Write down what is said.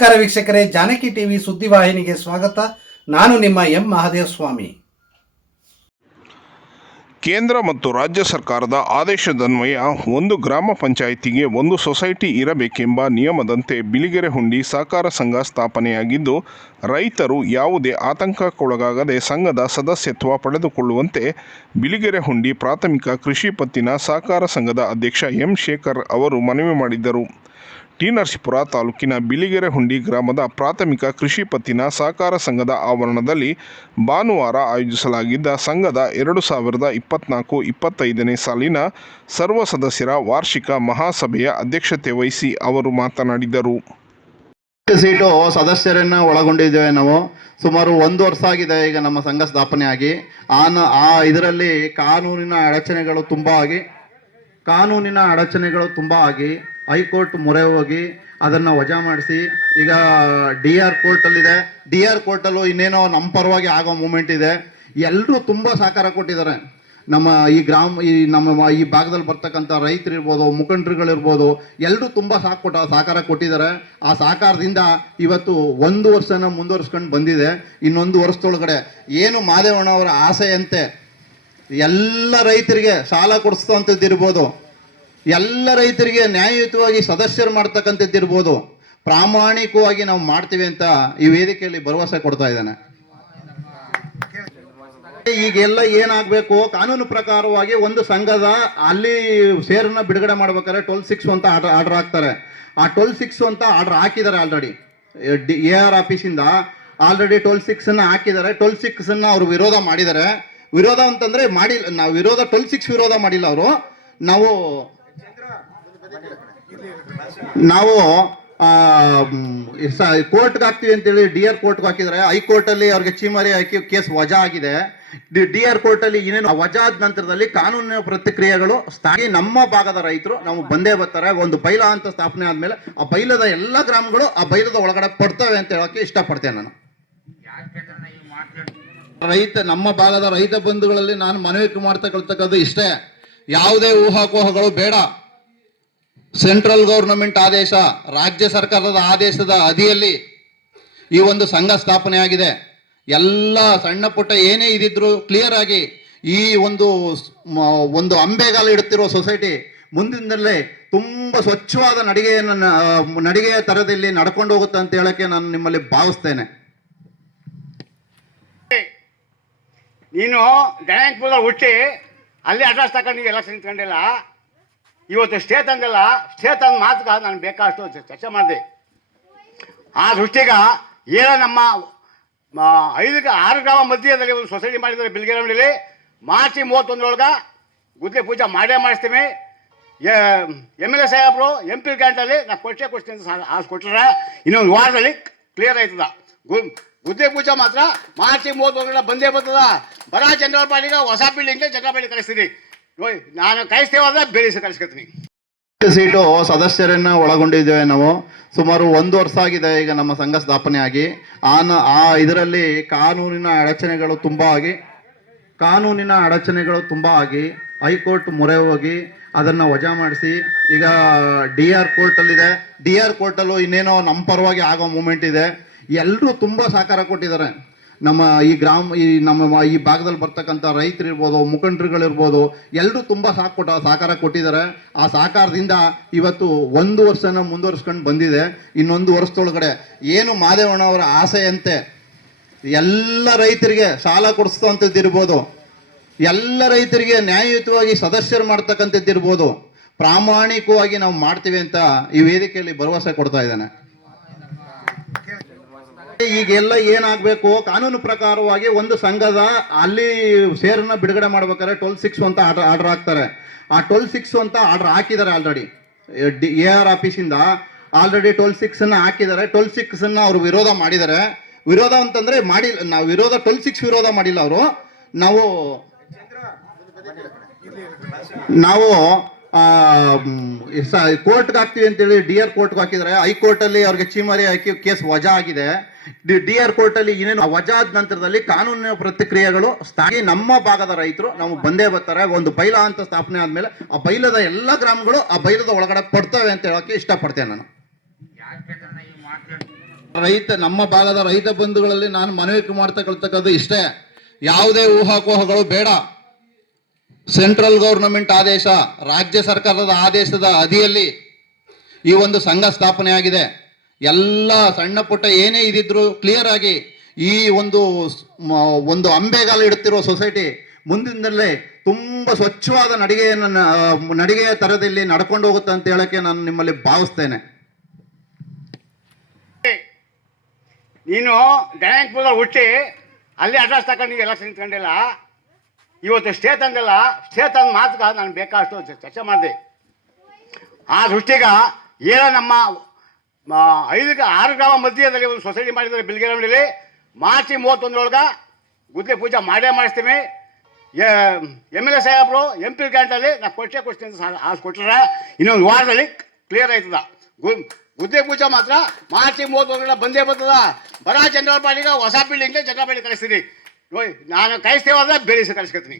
ನಮಸ್ಕಾರ ವೀಕ್ಷಕರೇ, ಜಾನಕಿ ಟಿವಿ ಸುದ್ದಿವಾಹಿನಿಗೆ ಸ್ವಾಗತ. ನಾನು ನಿಮ್ಮ ಎಂ ಮಹಾದೇವ ಸ್ವಾಮಿ ಕೇಂದ್ರ ಮತ್ತು ರಾಜ್ಯ ಸರ್ಕಾರದ ಆದೇಶದನ್ವಯ ಒಂದು ಗ್ರಾಮ ಪಂಚಾಯಿತಿಗೆ ಒಂದು ಸೊಸೈಟಿ ಇರಬೇಕೆಂಬ ನಿಯಮದಂತೆ ಬಿಳಿಗೆರೆ ಹುಂಡಿ ಸಹಕಾರ ಸಂಘ ಸ್ಥಾಪನೆಯಾಗಿದ್ದು, ರೈತರು ಯಾವುದೇ ಆತಂಕಕ್ಕೊಳಗಾಗದೆ ಸಂಘದ ಸದಸ್ಯತ್ವ ಪಡೆದುಕೊಳ್ಳುವಂತೆ ಬಿಳಿಗೆರೆ ಹುಂಡಿ ಪ್ರಾಥಮಿಕ ಕೃಷಿ ಪತ್ತಿನ ಸಹಕಾರ ಸಂಘದ ಅಧ್ಯಕ್ಷ ಎಂ ಶೇಖರ್ ಅವರು ಮನವಿ ಮಾಡಿದ್ದರು. ಟಿ ತಾಲೂಕಿನ ಬಿಳಿಗೆರೆ ಹುಂಡಿ ಗ್ರಾಮದ ಪ್ರಾಥಮಿಕ ಕೃಷಿ ಪತ್ತಿನ ಸಹಕಾರ ಸಂಘದ ಆವರಣದಲ್ಲಿ ಭಾನುವಾರ ಆಯೋಜಿಸಲಾಗಿದ್ದ ಸಂಘದ ಎರಡು ಸಾವಿರದ ಇಪ್ಪತ್ನಾಲ್ಕು ಇಪ್ಪತ್ತೈದನೇ ಸಾಲಿನ ಸರ್ವ ಸದಸ್ಯರ ವಾರ್ಷಿಕ ಮಹಾಸಭೆಯ ಅಧ್ಯಕ್ಷತೆ ವಹಿಸಿ ಅವರು ಮಾತನಾಡಿದರು. ಸೀಟು ಸದಸ್ಯರನ್ನ ಒಳಗೊಂಡಿದ್ದೇವೆ ನಾವು. ಸುಮಾರು ಒಂದು ವರ್ಷ ಆಗಿದೆ ಈಗ ನಮ್ಮ ಸಂಘ ಸ್ಥಾಪನೆ ಆಗಿ ಆ ಆ ಇದರಲ್ಲಿ ಕಾನೂನಿನ ಅಡಚಣೆಗಳು ತುಂಬಾ ಆಗಿ, ಕಾನೂನಿನ ಅಡಚಣೆಗಳು ತುಂಬಾ ಆಗಿ ಹೈಕೋರ್ಟ್ ಮೊರೆ ಹೋಗಿ ಅದನ್ನ ವಜಾ ಮಾಡಿಸಿ, ಈಗ ಡಿ ಆರ್ ಕೋರ್ಟಲ್ಲಿದೆ. ಡಿ ಆರ್ ಕೋರ್ಟಲ್ಲೂ ಇನ್ನೇನೋ ನಮ್ಮ ಪರವಾಗಿ ಆಗೋ ಮೂಮೆಂಟ್ ಇದೆ. ಎಲ್ಲರೂ ತುಂಬಾ ಸಹಕಾರ ಕೊಟ್ಟಿದ್ದಾರೆ. ನಮ್ಮ ಈ ಗ್ರಾಮ, ಈ ನಮ್ಮ ಈ ಭಾಗದಲ್ಲಿ ಬರ್ತಕ್ಕಂಥ ರೈತರು ಇರ್ಬೋದು ಮುಖಂಡರುಗಳಿರ್ಬೋದು ಎಲ್ಲರೂ ತುಂಬ ಸಾಕು ಕೊಟ್ಟ ಸಹಕಾರ ಕೊಟ್ಟಿದ್ದಾರೆ. ಆ ಸಹಕಾರದಿಂದ ಇವತ್ತು ಒಂದು ವರ್ಷನ ಮುಂದುವರ್ಸ್ಕೊಂಡು ಬಂದಿದೆ. ಇನ್ನೊಂದು ವರ್ಷದೊಳಗಡೆ ಏನು ಮಾದೇವಣ್ಣ ಅವರ ಆಸೆಯಂತೆ ಎಲ್ಲ ರೈತರಿಗೆ ಸಾಲ ಕೊಡಿಸ್ತಂಥದ್ದಿರ್ಬೋದು ಎಲ್ಲ ರೈತರಿಗೆ ನ್ಯಾಯಯುತವಾಗಿ ಸದಸ್ಯರು ಮಾಡ್ತಕ್ಕಂಥದ್ದಿರ್ಬೋದು, ಪ್ರಾಮಾಣಿಕವಾಗಿ ನಾವು ಮಾಡ್ತೀವಿ ಅಂತ ಈ ವೇದಿಕೆಯಲ್ಲಿ ಭರವಸೆ ಕೊಡ್ತಾ ಇದ್ದಾನೆ. ಈಗೆಲ್ಲ ಏನಾಗಬೇಕು? ಕಾನೂನು ಪ್ರಕಾರವಾಗಿ ಒಂದು ಸಂಘದ ಅಲ್ಲಿ ಸೇರನ್ನ ಬಿಡುಗಡೆ ಮಾಡ್ಬೇಕಾದ್ರೆ ಟ್ವೆಲ್ ಸಿಕ್ಸ್ ಅಂತ ಆರ್ಡರ್ ಹಾಕ್ತಾರೆ. ಆ ಟ್ವೆಲ್ ಸಿಕ್ಸ್ ಅಂತ ಆರ್ಡರ್ ಹಾಕಿದ್ದಾರೆ ಆಲ್ರೆಡಿ ಎ ಆರ್ ಆಫೀಸಿಂದ ಆಲ್ರೆಡಿ ಟ್ವೆಲ್ ಸಿಕ್ಸ್ ಅನ್ನ ಹಾಕಿದ್ದಾರೆ. ಟ್ವೆಲ್ ಸಿಕ್ಸ್ ಅನ್ನ ಅವರು ವಿರೋಧ ಮಾಡಿದ್ದಾರೆ. ವಿರೋಧ ಅಂತಂದ್ರೆ ಮಾಡಿ ನಾವು ವಿರೋಧ ಟ್ವೆಲ್ ಸಿಕ್ಸ್ ವಿರೋಧ ಮಾಡಿಲ್ಲ ಅವರು. ನಾವು ನಾವು ಕೋರ್ಟ್ಗೆ ಹಾಕ್ತೀವಿ ಅಂತೇಳಿ ಡಿ ಆರ್ ಕೋರ್ಟ್ಗೆ ಹಾಕಿದ್ರೆ, ಹೈಕೋರ್ಟಲ್ಲಿ ಅವ್ರಿಗೆ ಚೀಮರಿ ಹಾಕಿ ಕೇಸ್ ವಜಾ ಆಗಿದೆ. ಡಿ ಆರ್ ಕೋರ್ಟಲ್ಲಿ ಏನೇನು ವಜಾ ಆದ ನಂತರದಲ್ಲಿ ಕಾನೂನಿನ ಪ್ರತಿಕ್ರಿಯೆಗಳು ಸ್ಥಾಯಿ ನಮ್ಮ ಭಾಗದ ರೈತರು, ನಾವು ಬಂದೇ ಬರ್ತಾರೆ. ಒಂದು ಬೈಲ ಅಂತ ಸ್ಥಾಪನೆ ಆದ್ಮೇಲೆ ಆ ಬೈಲದ ಎಲ್ಲ ಗ್ರಾಮಗಳು ಆ ಬೈಲದ ಒಳಗಡೆ ಪಡ್ತವೆ ಅಂತ ಹೇಳಕ್ಕೆ ಇಷ್ಟಪಡ್ತೇನೆ ನಾನು. ರೈತ, ನಮ್ಮ ಭಾಗದ ರೈತ ಬಂಧುಗಳಲ್ಲಿ ನಾನು ಮನವಿ ಮಾಡ್ತಕ್ಕಂಥದ್ದು ಇಷ್ಟೇ. ಯಾವುದೇ ಊಹಾಪೋಹಗಳು ಬೇಡ. ಸೆಂಟ್ರಲ್ ಗೌರ್ನಮೆಂಟ್ ಆದೇಶ, ರಾಜ್ಯ ಸರ್ಕಾರದ ಆದೇಶದ ಅಧಿಯಲ್ಲಿ ಈ ಒಂದು ಸಂಘ ಸ್ಥಾಪನೆ ಆಗಿದೆ. ಎಲ್ಲ ಸಣ್ಣ ಪುಟ್ಟ ಏನೇ ಇದಿದ್ರು ಕ್ಲಿಯರ್ ಆಗಿ ಈ ಒಂದು ಒಂದು ಅಂಬೆಗಾಲ ಇಡುತ್ತಿರುವ ಸೊಸೈಟಿ ಮುಂದಿನಲ್ಲೇ ತುಂಬಾ ಸ್ವಚ್ಛವಾದ ನಡಿಗೆಯನ್ನು ನಡಿಗೆಯ ತರದಲ್ಲಿ ನಡ್ಕೊಂಡು ಹೋಗುತ್ತೆ ಅಂತ ಹೇಳಕ್ಕೆ ನಾನು ನಿಮ್ಮಲ್ಲಿ ಭಾವಿಸ್ತೇನೆ. ನೀನು ಗಣೇಶ್ ಹುಟ್ಟಿ ಅಲ್ಲಿ ಅಡ್ರೆಸ್ ತಗೊಂಡು ಎಲೆಕ್ಷನ್ ನಿಂತ್ಕೊಂಡಿಲ್ಲ. ಇವತ್ತು ಸ್ಟೇ ತಂದಲ್ಲ ಸ್ಟೇ ತಂದ ಮಾತ್ರ ನಾನು ಬೇಕಾಷ್ಟು ಚರ್ಚೆ ಮಾಡಿದೆ. ಆ ದೃಷ್ಟಿಗ ಏನೋ ನಮ್ಮ ಐದು ಆರು ಗ್ರಾಮ ಮಧ್ಯದಲ್ಲಿ ಒಂದು ಸೊಸೈಟಿ ಮಾಡಿದ್ದಾರೆ ಬಿಲ್ಗೆರಮಣಿಲಿ ಮಾರ್ಚ್ ಮೂವತ್ತೊಂದರೊಳಗೆ ಗುದ್ಲಿ ಪೂಜೆ ಮಾಡೇ ಮಾಡಿಸ್ತೀವಿ ಎಂ ಎಲ್ ಎ ಸಾಹೇಬರು, ಎಂ ಪಿ ಗ್ಯಾಂಟಲ್ಲಿ ನಾನು ಕೊಟ್ಟೆ ಕೊಡ್ತೀನಿ ಅಂತ ಕೊಟ್ಟರೆ ಇನ್ನೊಂದು ವಾರದಲ್ಲಿ ಕ್ಲಿಯರ್ ಆಯ್ತದ. ಗುದ್ದೆ ಪೂಜೆ ಮಾತ್ರ ಮಾರ್ಚ್ ಮೂವತ್ತೊಂದರ ಬಂದೇ ಬರ್ತದ. ಬರ ಜನರಲ್ ಪಾರ್ಟಿಗೆ ಹೊಸ ಬಿಲ್ಡಿಂಗ್ ಜನರಲ್ ಕಳಿಸ್ತೀನಿ. ನಾನು ಕಳಿಸ್ತೇವಾದ್ರೆ ಬೇರೆ ಕಳಿಸ್ಕೊತೀನಿ. ಸೀಟು ಸದಸ್ಯರನ್ನ ಒಳಗೊಂಡಿದ್ದೇವೆ ನಾವು. ಸುಮಾರು ಒಂದು ವರ್ಷ ಆಗಿದೆ ಈಗ ನಮ್ಮ ಸಂಘ ಸ್ಥಾಪನೆ ಆಗಿ. ಆ ಆ ಇದರಲ್ಲಿ ಕಾನೂನಿನ ಅಡಚಣೆಗಳು ತುಂಬಾ ಆಗಿ, ಕಾನೂನಿನ ಅಡಚಣೆಗಳು ತುಂಬಾ ಆಗಿ, ಹೈಕೋರ್ಟ್ ಮೊರೆ ಹೋಗಿ ಅದನ್ನ ವಜಾ ಮಾಡಿಸಿ, ಈಗ ಡಿ ಆರ್ ಕೋರ್ಟಲ್ಲಿದೆ. ಡಿ ಆರ್ ಕೋರ್ಟಲ್ಲೂ ಇನ್ನೇನೋ ನಮ್ಮ ಪರವಾಗಿ ಆಗೋ ಮೂಮೆಂಟ್ ಇದೆ. ಎಲ್ಲರೂ ತುಂಬಾ ಸಹಕಾರ ಕೊಟ್ಟಿದ್ದಾರೆ. ನಮ್ಮ ಈ ಗ್ರಾಮ, ಈ ನಮ್ಮ ಈ ಭಾಗದಲ್ಲಿ ಬರ್ತಕ್ಕಂಥ ರೈತರು ಇರ್ಬೋದು ಮುಖಂಡರುಗಳಿರ್ಬೋದು ಎಲ್ಲರೂ ತುಂಬ ಸಾಕು ಕೊಟ್ಟ, ಸಹಕಾರ ಕೊಟ್ಟಿದ್ದಾರೆ. ಆ ಸಹಕಾರದಿಂದ ಇವತ್ತು ಒಂದು ವರ್ಷನ ಮುಂದುವರ್ಸ್ಕೊಂಡು ಬಂದಿದೆ. ಇನ್ನೊಂದು ವರ್ಷದೊಳಗಡೆ ಏನು ಮಾದೇವಣ್ಣ ಅವರ ಆಸೆಯಂತೆ ಎಲ್ಲ ರೈತರಿಗೆ ಸಾಲ ಕೊಡಿಸ್ತಂಥದ್ದಿರ್ಬೋದು ಎಲ್ಲ ರೈತರಿಗೆ ನ್ಯಾಯಯುತವಾಗಿ ಸದಸ್ಯರು ಮಾಡ್ತಕ್ಕಂಥದ್ದಿರ್ಬೋದು. ಪ್ರಾಮಾಣಿಕವಾಗಿ ನಾವು ಮಾಡ್ತೀವಿ ಅಂತ ಈ ವೇದಿಕೆಯಲ್ಲಿ ಭರವಸೆ ಕೊಡ್ತಾ ಇದ್ದಾನೆ. ಈಗೆಲ್ಲ ಏನಾಗಬೇಕು? ಕಾನೂನು ಪ್ರಕಾರವಾಗಿ ಒಂದು ಸಂಘದ ಅಲ್ಲಿ ಶೇರನ್ನ ಬಿಡುಗಡೆ ಮಾಡ್ಬೇಕಾದ್ರೆ ಟ್ವೆಲ್ ಸಿಕ್ಸ್ ಅಂತ ಆರ್ಡರ್ ಆರ್ಡರ್ ಹಾಕ್ತಾರೆ. ಆ ಟ್ವೆಲ್ ಸಿಕ್ಸ್ ಅಂತ ಆರ್ಡರ್ ಹಾಕಿದ್ದಾರೆ ಆಲ್ರೆಡಿ ಎ ಆರ್ ಆಫೀಸಿಂದ ಆಲ್ರೆಡಿ ಟ್ವೆಲ್ ಸಿಕ್ಸ್ ಅನ್ನ ಹಾಕಿದ್ದಾರೆ. ಟ್ವೆಲ್ ಸಿಕ್ಸ್ ಅನ್ನ ಅವರು ವಿರೋಧ ಮಾಡಿದ್ದಾರೆ. ವಿರೋಧ ಅಂತಂದ್ರೆ ಮಾಡಿ ನಾವು ವಿರೋಧ ಟ್ವೆಲ್ ಸಿಕ್ಸ್ ವಿರೋಧ ಮಾಡಿಲ್ಲ ಅವರು. ನಾವು ನಾವು ಕೋರ್ಟ್ಗೆ ಹಾಕ್ತೀವಿ ಅಂತೇಳಿ ಡಿ ಆರ್ ಕೋರ್ಟ್ಗೆ ಹಾಕಿದ್ರೆ ಹೈಕೋರ್ಟಲ್ಲಿ ಅವ್ರಿಗೆ ಚೀಮಾರಿ ಹಾಕಿ ಕೇಸ್ ವಜಾ ಆಗಿದೆ. ಡಿ ಆರ್ ಕೋರ್ಟಲ್ಲಿ ಏನೇನು ವಜಾ ಆದ ನಂತರದಲ್ಲಿ ಕಾನೂನಿನ ಪ್ರತಿಕ್ರಿಯೆಗಳು ಸ್ಥಾಯಿ ನಮ್ಮ ಭಾಗದ ರೈತರು ನಾವು ಬಂದೇ ಬರ್ತಾರೆ. ಒಂದು ಬೈಲ ಅಂತ ಸ್ಥಾಪನೆ ಆದ್ಮೇಲೆ ಆ ಬೈಲದ ಎಲ್ಲ ಗ್ರಾಮಗಳು ಆ ಬೈಲದ ಒಳಗಡೆ ಪಡ್ತವೆ ಅಂತ ಹೇಳಕ್ಕೆ ಇಷ್ಟಪಡ್ತೇನೆ ನಾನು. ರೈತ, ನಮ್ಮ ಭಾಗದ ರೈತ ಬಂಧುಗಳಲ್ಲಿ ನಾನು ಮನವಿ ಮಾಡ್ತಕ್ಕಂಥದ್ದು ಇಷ್ಟೇ. ಯಾವುದೇ ಊಹಾಕೋಹಗಳು ಬೇಡ. ಸೆಂಟ್ರಲ್ ಗೌರ್ನಮೆಂಟ್ ಆದೇಶ, ರಾಜ್ಯ ಸರ್ಕಾರದ ಆದೇಶದ ಅಡಿಯಲ್ಲಿ ಈ ಒಂದು ಸಂಘ ಸ್ಥಾಪನೆ ಆಗಿದೆ ಎಲ್ಲ ಸಣ್ಣ ಪುಟ್ಟ ಏನೇ ಇದಿದ್ರು ಕ್ಲಿಯರ್ ಆಗಿ ಈ ಒಂದು ಒಂದು ಅಂಬೆಗಾಲ ಇಡುತ್ತಿರುವ ಸೊಸೈಟಿ ಮುಂದಿನಲ್ಲೇ ತುಂಬಾ ಸ್ವಚ್ಛವಾದ ನಡಿಗೆಯನ್ನು ನಡಿಗೆಯ ತರದಲ್ಲಿ ನಡ್ಕೊಂಡು ಹೋಗುತ್ತೆ ಅಂತ ಹೇಳಕ್ಕೆ ನಾನು ನಿಮ್ಮಲ್ಲಿ ಭಾವಿಸ್ತೇನೆ. ನೀನು ಹುಟ್ಟಿ ಅಲ್ಲಿ ಅಡ್ರೆಸ್ ನೀವು ಎಲೆಕ್ಷನ್ ನಿಂತ್ಕೊಂಡಿಲ್ಲ ಇವತ್ತು ಸ್ಟೇ ಅಂದಲ್ಲ ಸ್ಟೇ ತಂದ ಮಾತುಗ ನಾನು ಬೇಕಾಷ್ಟು ಚರ್ಚೆ ಮಾಡಿದೆ. ಆ ದೃಷ್ಟಿಗ ಏನೋ ನಮ್ಮ ಮ, ಐದು ಗ- ಆರು ಗ್ರಾಮ ಮಧ್ಯದಲ್ಲಿ ಒಂದು ಸೊಸೈಟಿ ಮಾಡಿದ್ದಾರೆ ಬಿಲ್ಗೇರಮಲ್ಲಿ ಮಾರ್ಚ್ ಮೂವತ್ತೊಂದರೊಳಗೆ ಗುದ್ದೆ ಪೂಜೆ ಮಾಡೇ ಮಾಡಿಸ್ತೀವಿ ಎಂ ಎಲ್ ಎ ಸಾಹೇಬರು ಎಂ ಪಿ ಗ್ಯಾಂಟಲ್ಲಿ ನಾನು ಕೊಟ್ಟೆ ಕೊಡ್ತೀನಿ ಆಸ್ ಕೊಟ್ಟರೆ ಇನ್ನೊಂದು ವಾರದಲ್ಲಿ ಕ್ಲಿಯರ್ ಆಯ್ತದ. ಗು- ಗುದ್ದೆ ಪೂಜೆ ಮಾತ್ರ ಮಾರ್ಚ್ ಮೂವತ್ತೊಂದರ ಬಂದೇ ಬರ್ತದ. ಬರ ಜನರಲ್ ಪಾರ್ಟಿಗೆ ಹೊಸ ಬಿಲ್ಡಿಂಗ್ ಜನರಲ್ ಪಾರ್ಟಿ ಕಳಿಸ್ತೀನಿ. ನೋಡಿ ನಾನು ಕಳಿಸ್ತೇವೆ ಅಂದ್ರೆ ಬೇರೆ ಕಳಿಸ್ಕೊತೀನಿ